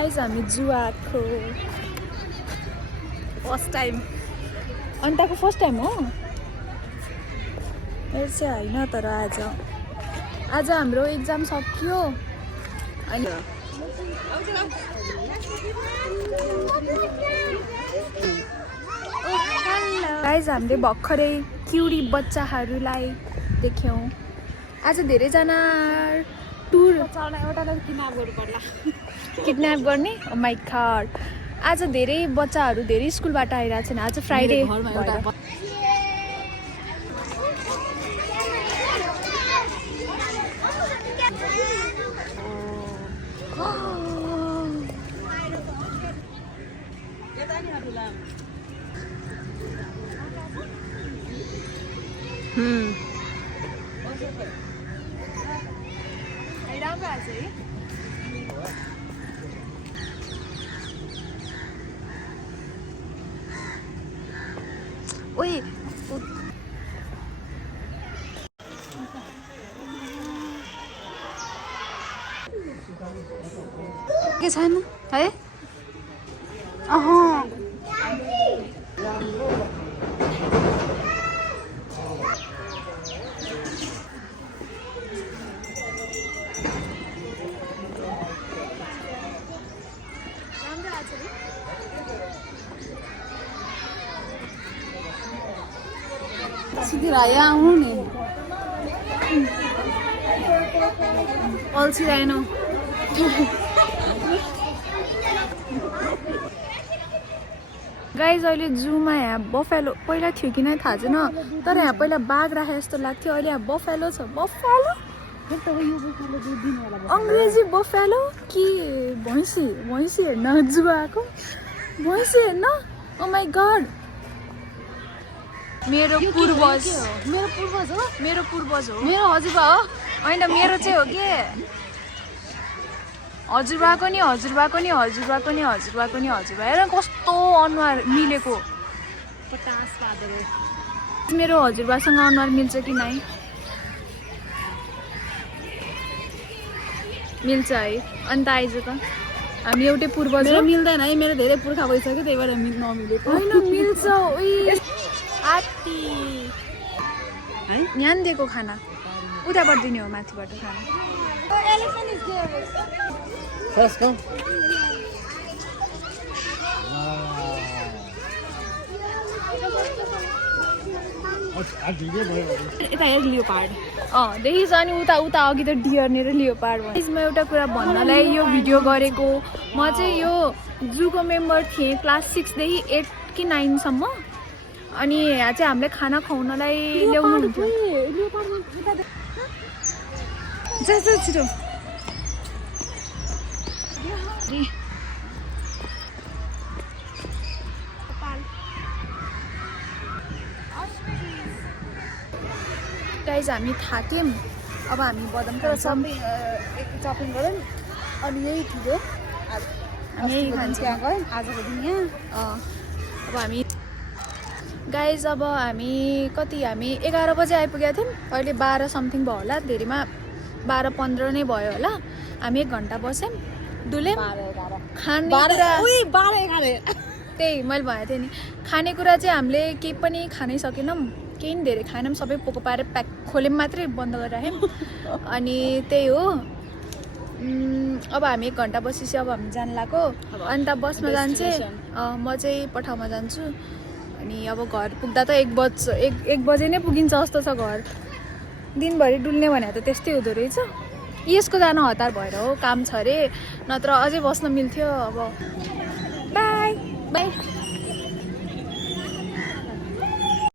Guys हामी जू आएको first time. अन्ताको first time हो मेरो चाहिँ होइन, तर आज हाम्रो एक्जाम सक्यो अनि गाइस हामीले भर्खरै क्युरी बच्चाहरूलाई देख्यौँ। आज धेरैजना टुर किडन्याप गर्ने। ओ माइ गॉड, आज धेरै बच्चाहरू धेरै स्कुलबाट आइरहेको छन्। आज फ्राइडे राम्रो आछ है। ओइ के छैन है? अल्छिरहेन। गाइज अहिले जूमा यहाँ बफेलो पहिला थियो कि नै थाहा छैन, तर यहाँ पहिला बाघ राखे जस्तो लाग्थ्यो। अहिले यहाँ बफेलो छ। बफेलो अङ्ग्रेजी बफेलो कि भैँसी? भैँसी हेर्न जू आएको? भैँसी हेर्न? ओ माई गॉड, मेरो पूर्वज हो। मेरो पूर्वज हो। मेरो हजुरबा हो होइन, मेरो चाहिँ हो कि हजुरबाको नि हजुरबाको नि हजुरबाको नि हजुरबाको नि हजुरबा। हेर कस्तो अनुहार मिलेको। मेरो हजुरबासँग अनुहार मिल्छ कि नै? मिल्छ है। अन्त आइज त हामी एउटै पूर्वज हो। मिल्दैन है, मेरो धेरै पुर्खा भइसक्यो, त्यही भएर नमिलेको होइन। मिल्छ। उही आत्ती यहाँ दिएको खाना उताबाट दिने हो, माथिबाट खाना। यता हेर लियोपार्ड देखिस्, अनि उता उता अघि त डियर र लियोपार्ड भयो। म एउटा कुरा भन्नलाई यो भिडियो गरेको, म चाहिँ यो जूको मेम्बर थिएँ क्लास 6 देखि 8 कि 9 सम्म। अनि यहाँ चाहिँ हामीले खाना खुवाउनलाई ल्याउनु हुन्थ्यो। छिटो गाइज हामी थाक्यौँ। अब हामी बदाम चपिङ गऱ्यौँ अनि यही थियो हामी यही खान्छ आजको दिन यहाँ। अब हामी गाइज अब हामी कति हामी 11 बजे आइपुगेका थियौँ। अहिले 12 समथिङ भयो होला, धेरैमा 12-15 नै भयो होला। हामी 1 घन्टा बस्यौँ, डुल्यौँ। खानेकुरा त्यही मैले भनेको थिएँ नि, खानेकुरा चाहिँ हामीले केही पनि खानै सकेनौँ, केही पनि धेरै खाएनौँ। सबै पोको पारेर प्याक खोल्यौँ, मात्रै बन्द गरेर राख्यौँ। अनि त्यही हो। अब हामी 1 घन्टा बसेपछि अब हामी जान लाग्यो। अन्त बसमा जान्छे म चाहिँ पठाउमा जान्छु। अनि अब घर पुग्दा त 1 बज्छ। 1 बजे नै पुगिन्छ जस्तो छ घर। दिनभरि डुल्ने भने त त्यस्तै हुँदो रहेछ। यसको जान हतार भएर हो, काम छ अरे, नत्र अझै बस्न मिल्थ्यो। अब बाई बाई।